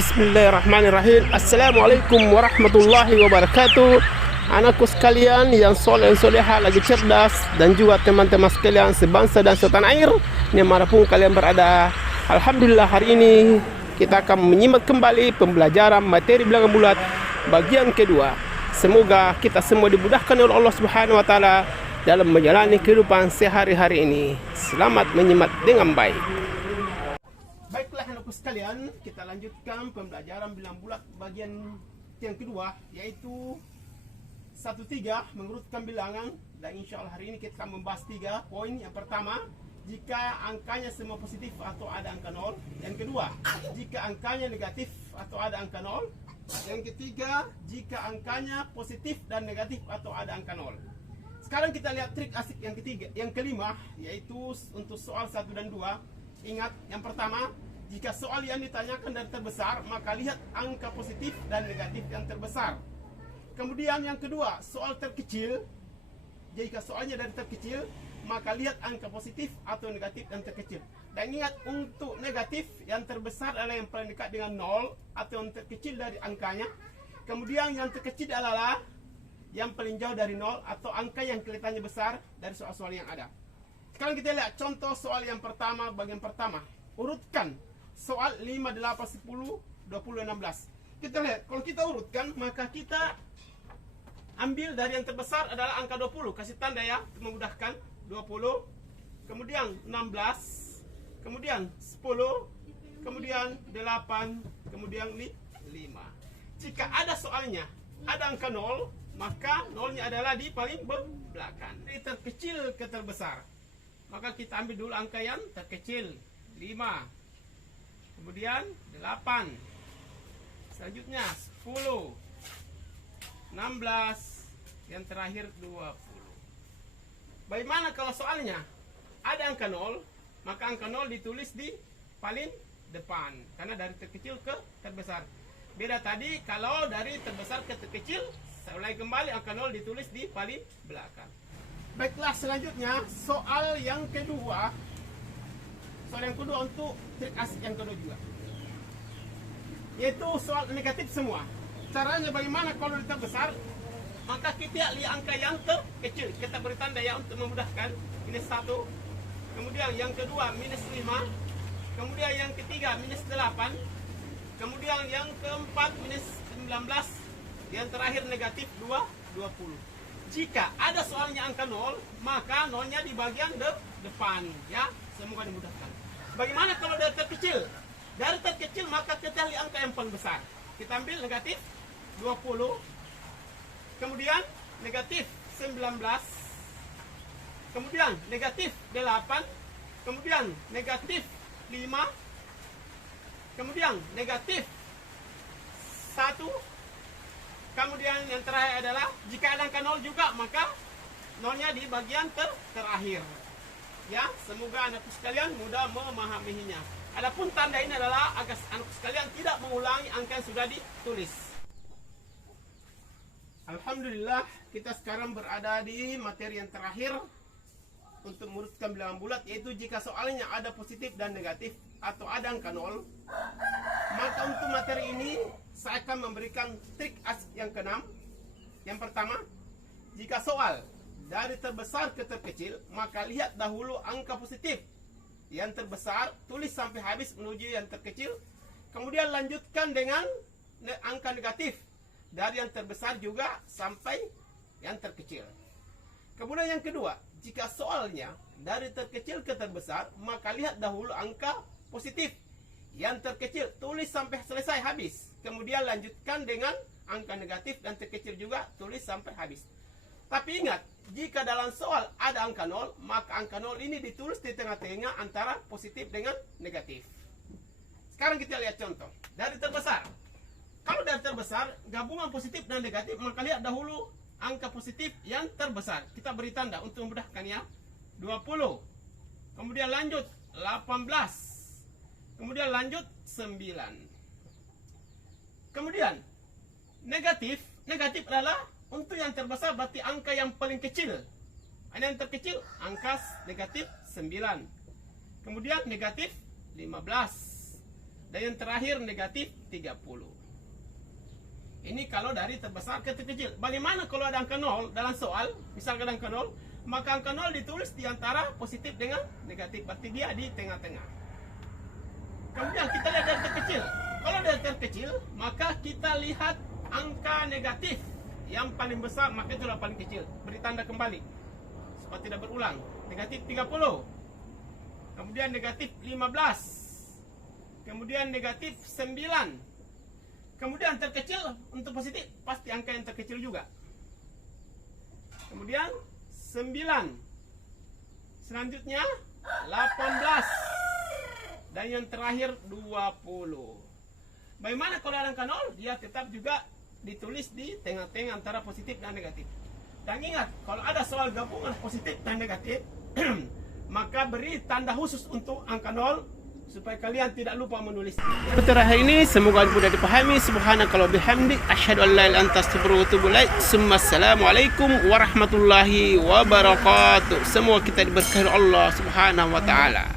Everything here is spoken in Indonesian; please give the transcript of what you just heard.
Bismillahirrahmanirrahim. Assalamualaikum warahmatullahi wabarakatuh. Anakku sekalian yang soleh soleha lagi cerdas, dan juga teman-teman sekalian sebangsa dan setanah air dimanapun kalian berada. Alhamdulillah, hari ini kita akan menyimak kembali pembelajaran materi bilangan bulat bagian kedua. Semoga kita semua dimudahkan oleh Allah Subhanahu wa taala dalam menjalani kehidupan sehari-hari ini. Selamat menyimak dengan baik. Baiklah anakku sekalian, kita lanjutkan pembelajaran bilangan bulat bagian yang kedua, yaitu 1-3 mengurutkan bilangan. Dan insya Allah hari ini kita akan membahas 3 poin. Yang pertama, jika angkanya semua positif atau ada angka 0. Yang kedua, jika angkanya negatif atau ada angka 0. Yang ketiga, jika angkanya positif dan negatif atau ada angka 0. Sekarang kita lihat trik asik yang kelima, yaitu untuk soal 1 dan 2. Ingat, yang pertama, jika soal yang ditanyakan dari terbesar, maka lihat angka positif dan negatif yang terbesar. Kemudian yang kedua, soal terkecil. Jika soalnya dari terkecil, maka lihat angka positif atau negatif yang terkecil. Dan ingat, untuk negatif yang terbesar adalah yang paling dekat dengan 0 atau yang terkecil dari angkanya. Kemudian yang terkecil adalah yang paling jauh dari 0 atau angka yang kelihatannya besar dari soal-soal yang ada. Sekarang kita lihat contoh soal yang pertama, bagian pertama. Urutkan soal 5, 8, 10, 20, 16. Kita lihat, kalau kita urutkan, maka kita ambil dari yang terbesar adalah angka 20. Kasih tanda ya, untuk memudahkan. 20, kemudian 16, kemudian 10, kemudian 8, kemudian 5. Jika ada soalnya ada angka 0, maka 0-nya adalah di paling belakang. Dari terkecil ke terbesar, maka kita ambil dulu angka yang terkecil, 5, kemudian 8, selanjutnya 10, 16, yang terakhir 20. Bagaimana kalau soalnya ada angka 0, maka angka 0 ditulis di paling depan, karena dari terkecil ke terbesar. Beda tadi, kalau dari terbesar ke terkecil, saya ulangi kembali, angka 0 ditulis di paling belakang. Baiklah, selanjutnya soal yang kedua. Soal yang kedua untuk trik asik yang kedua juga, yaitu soal negatif semua. Caranya bagaimana kalau di terbesar, maka kita lihat angka yang terkecil, kita beri tanda ya untuk memudahkan. Minus 1, kemudian yang kedua minus 5, kemudian yang ketiga minus 8, kemudian yang keempat minus 19, yang terakhir negatif 20. Jika ada soalnya angka 0, maka 0-nya di bagian depan ya. Semoga dimudahkan. Bagaimana kalau dari terkecil? Dari terkecil maka kita lihat angka yang paling besar. Kita ambil negatif 20, kemudian negatif 19, kemudian negatif 8, kemudian negatif 5, kemudian negatif 1, kemudian yang terakhir adalah jika ada angka 0 juga, maka 0-nya di bagian terakhir. Ya, semoga anakku sekalian mudah memahaminya. Adapun tanda ini adalah agar anakku sekalian tidak mengulangi angka yang sudah ditulis. Alhamdulillah, kita sekarang berada di materi yang terakhir untuk mengurutkan bilangan bulat, yaitu jika soalnya ada positif dan negatif atau ada angka 0. Maka untuk materi ini saya akan memberikan trik asik yang keenam. Yang pertama, jika soal dari terbesar ke terkecil, maka lihat dahulu angka positif yang terbesar, tulis sampai habis menuju yang terkecil, kemudian lanjutkan dengan angka negatif dari yang terbesar juga sampai yang terkecil. Kemudian yang kedua, jika soalnya dari terkecil ke terbesar, maka lihat dahulu angka positif yang terkecil, tulis sampai selesai habis, kemudian lanjutkan dengan angka negatif dan terkecil juga, tulis sampai habis. Tapi ingat, jika dalam soal ada angka 0, maka angka 0 ini ditulis di tengah-tengah antara positif dengan negatif. Sekarang kita lihat contoh dari terbesar. Kalau dari terbesar gabungan positif dan negatif, maka lihat dahulu angka positif yang terbesar. Kita beri tanda untuk memudahkan ya. 20, kemudian lanjut 18, kemudian lanjut 9. Kemudian negatif adalah untuk yang terbesar, berarti angka yang paling kecil. Ada yang terkecil, angka negatif 9. Kemudian negatif 15. Dan yang terakhir negatif 30. Ini kalau dari terbesar ke terkecil. Bagaimana kalau ada angka 0 dalam soal? Misalkan ada angka 0, maka angka 0 ditulis di antara positif dengan negatif. Berarti dia di tengah-tengah. Kemudian kita lihat dari terkecil. Kalau dari terkecil, maka kita lihat angka negatif yang paling besar, maka itulah paling kecil. Beri tanda kembali supaya tidak berulang. Negatif 30. Kemudian negatif 15. Kemudian negatif 9. Kemudian terkecil untuk positif, pasti angka yang terkecil juga. Kemudian 9. Selanjutnya 18. Dan yang terakhir 20. Bagaimana kalau ada angka 0? Dia tetap juga ditulis di tengah-tengah antara positif dan negatif. Dan ingat, kalau ada soal gabungan positif dan negatif, maka beri tanda khusus untuk angka 0 supaya kalian tidak lupa menulis. Putra hari ini semoga mudah dipahami. Subhanakallah bihamdi asyhadu an la ilaha illa anta astaghfiruka wa atubu ilaik. Assalamualaikum warahmatullahi wabarakatuh. Semua kita diberkahi Allah Subhanahu wa taala.